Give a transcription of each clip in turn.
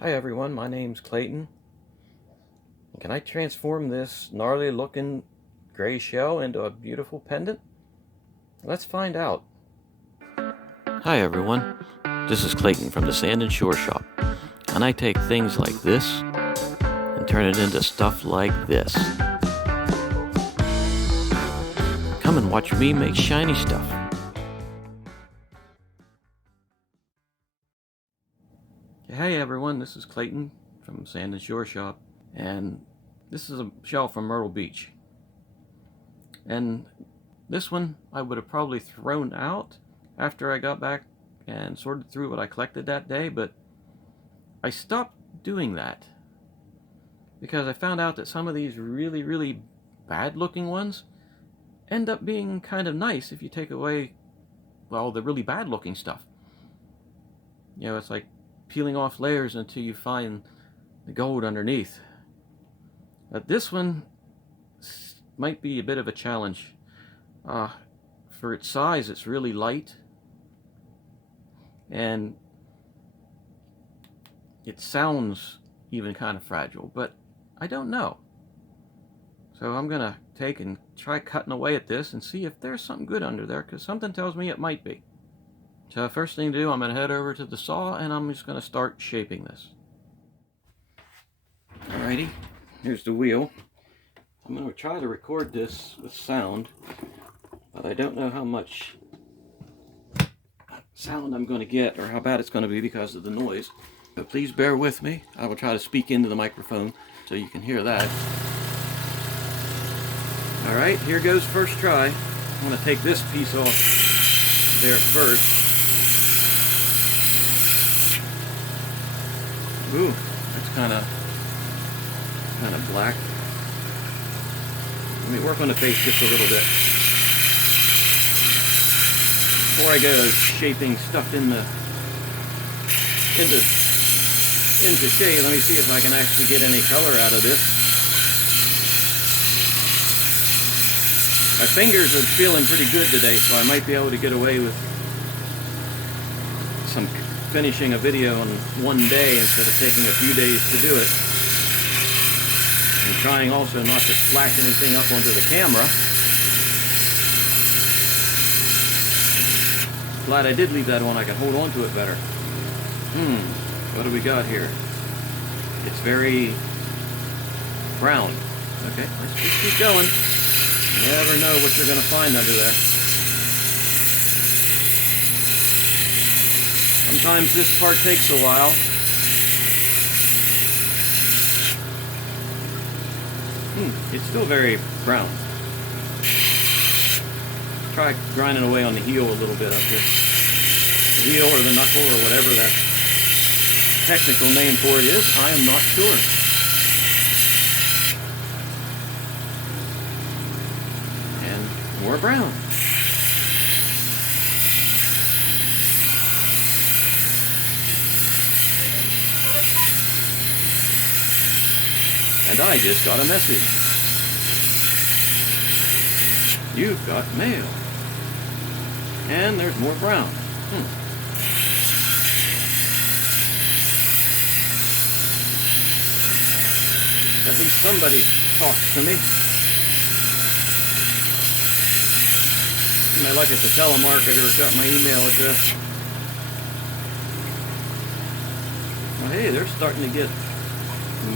Hi everyone, my name's Clayton. Can I transform this gnarly looking gray shell into a beautiful pendant? Let's find out. Hi everyone, this is Clayton from the Sand and Shore Shop, and I take things like this and turn it into stuff like this. Come and watch me make shiny stuff. Hey everyone, this is Clayton from Sand and Shore Shop, and this is a shell from Myrtle Beach. And this one I would have probably thrown out after I got back and sorted through what I collected that day, but I stopped doing that because I found out that some of these really bad looking ones end up being kind of nice if you take away, well, the really bad looking stuff. You know, it's like peeling off layers until you find the gold underneath. But this one might be a bit of a challenge. For its size, it's really light, and it sounds even kind of fragile, but I don't know. So I'm gonna take and try cutting away at this and see if there's something good under there, because something tells me it might be. So first thing to do, I'm gonna head over to the saw and I'm just gonna start shaping this. Alrighty, here's the wheel. I'm gonna try to record this with sound, but I don't know how much sound I'm going to get or how bad it's going to be because of the noise. But please bear with me. I will try to speak into the microphone so you can hear that. Alright, here goes first try. I'm going to take this piece off there first. Ooh, that's kind of black. Let me work on the face just a little bit. Before I go shaping stuff into shape, let me see if I can actually get any color out of this. My fingers are feeling pretty good today, so I might be able to get away with finishing a video in one day instead of taking a few days to do it. And trying also not to splash anything up onto the camera. Glad I did leave that on. I can hold on to it better. What do we got here? It's very brown. Okay, let's just keep going. You never know what you're going to find under there. Sometimes this part takes a while. It's still very brown. Try grinding away on the heel a little bit up here. The heel or the knuckle or whatever that technical name for it is, I am not sure. And more brown. And I just got a message. You've got mail. And there's more brown. At least somebody talks to me. And I look at the telemarketer, got my email address. Well, hey, they're starting to get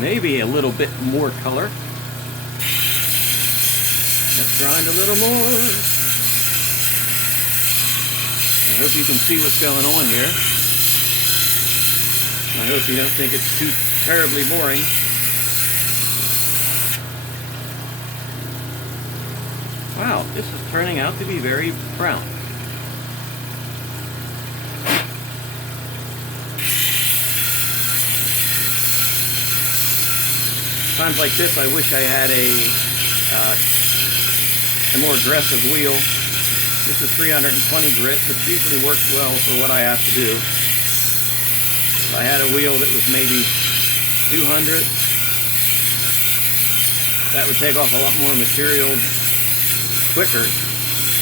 maybe a little bit more color. Let's grind a little more. I hope you can see what's going on here. I hope you don't think it's too terribly boring. Wow, this is turning out to be very brown. Times like this, I wish I had a more aggressive wheel. This is 320 grit, which usually works well for what I have to do. If I had a wheel that was maybe 200, that would take off a lot more material quicker,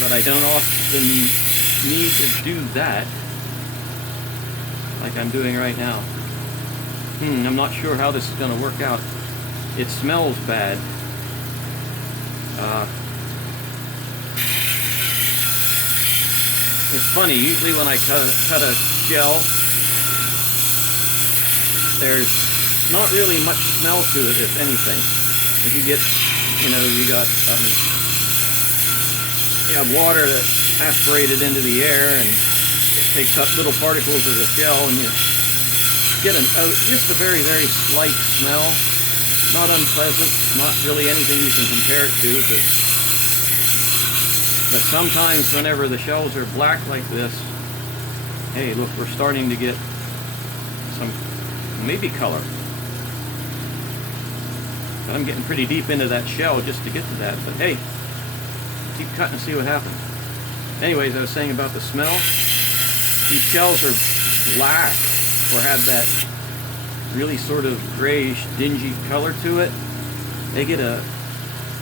but I don't often need to do that like I'm doing right now. I'm not sure how this is going to work out. It smells bad. It's funny, usually when I cut a shell, there's not really much smell to it, if anything. If you get, you have water that's aspirated into the air and it takes up little particles of the shell, and you get just a very, very slight smell. Not unpleasant, not really anything you can compare it to, but sometimes whenever the shells are black like this, hey, look, we're starting to get some maybe color. But I'm getting pretty deep into that shell just to get to that, but hey, keep cutting and see what happens. Anyways, I was saying about the smell. These shells are black or have that really sort of grayish, dingy color to it. They get a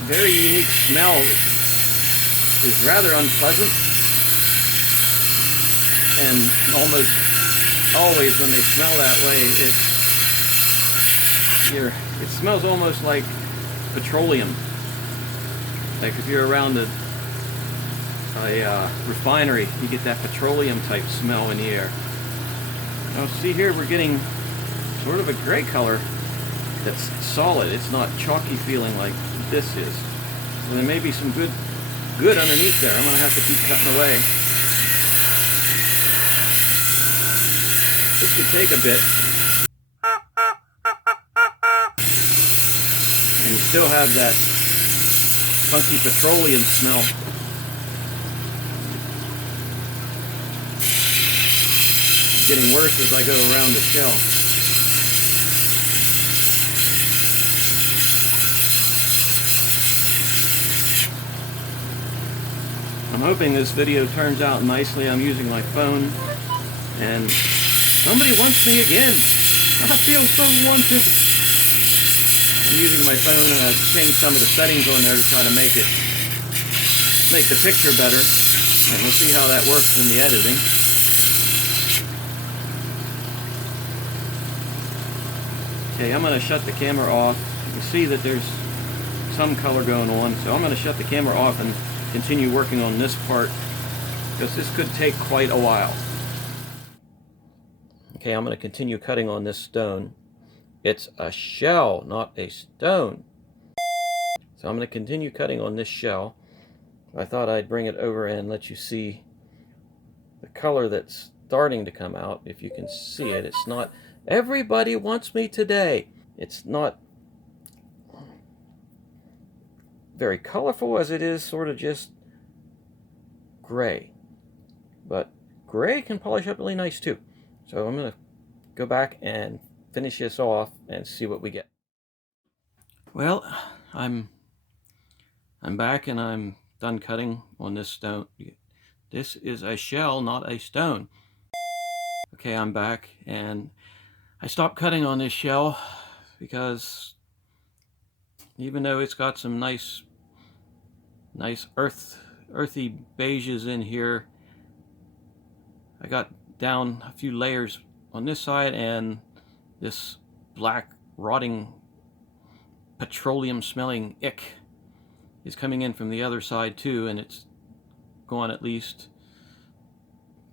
very unique smell that is rather unpleasant, and almost always when they smell that way, it smells almost like petroleum. Like if you're around a refinery, you get that petroleum type smell in the air. Now see here, we're getting sort of a gray color that's solid. It's not chalky feeling like this is. So there may be some good underneath there. I'm going to have to keep cutting away. This could take a bit. And you still have that funky petroleum smell. It's getting worse as I go around the shell. I'm hoping this video turns out nicely. I'm using my phone, and somebody wants me again. I feel so wanted. I'm using my phone, and I've changed some of the settings on there to try to make the picture better. And we'll see how that works in the editing. Okay, I'm going to shut the camera off. You can see that there's some color going on, so I'm going to shut the camera off and continue working on this part, because this could take quite a while. Okay, I'm going to continue cutting on this stone. It's a shell, not a stone. So I'm going to continue cutting on this shell. I thought I'd bring it over and let you see the color that's starting to come out. If you can see it, it's not, everybody wants me today. It's not very colorful as it is sort of just gray, but gray can polish up really nice too. So I'm going to go back and finish this off and see what we get. Well, I'm back and I'm done cutting on this stone. This is a shell, not a stone. Okay, I'm back, and I stopped cutting on this shell because even though it's got some nice earthy beiges in here, I got down a few layers on this side, and this black rotting petroleum smelling ick is coming in from the other side too, and it's gone at least,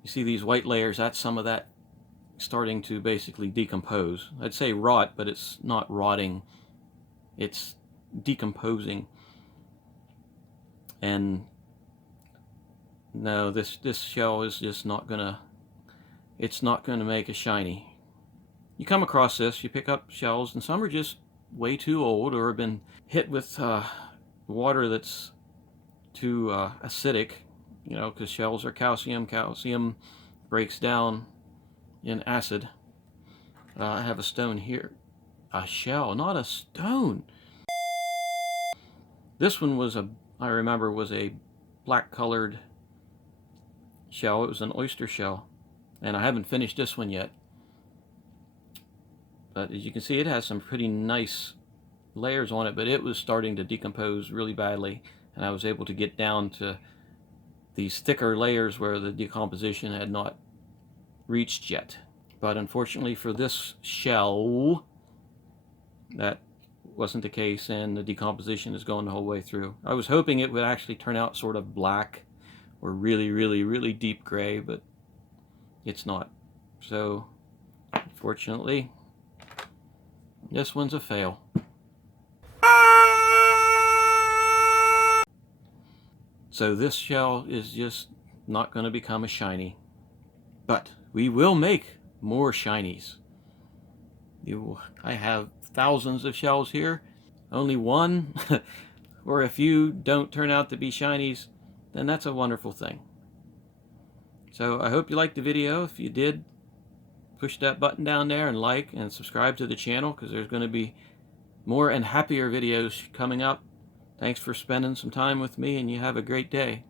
you see these white layers, that's some of that starting to basically decompose. I'd say rot, but it's not rotting, it's decomposing. And no, this shell is just not gonna, it's not gonna make a shiny. You come across this, you pick up shells, and some are just way too old or have been hit with water that's too acidic, you know, because shells are calcium. Calcium breaks down in acid. I have a stone here. A shell, not a stone. This one was I remember was a black colored shell. It was an oyster shell, and I haven't finished this one yet. But as you can see, it has some pretty nice layers on it, but it was starting to decompose really badly, and I was able to get down to these thicker layers where the decomposition had not reached yet. But unfortunately for this shell, that wasn't the case, and the decomposition is going the whole way through. I was hoping it would actually turn out sort of black or really, really, really deep gray, but it's not. So, unfortunately, this one's a fail. So this shell is just not going to become a shiny. But we will make more shinies. I have thousands of shells here. Only one or a few don't turn out to be shinies, then that's a wonderful thing. So I hope you liked the video. If you did, push that button down there and like and subscribe to the channel, because there's going to be more and happier videos coming up. Thanks for spending some time with me, and you have a great day.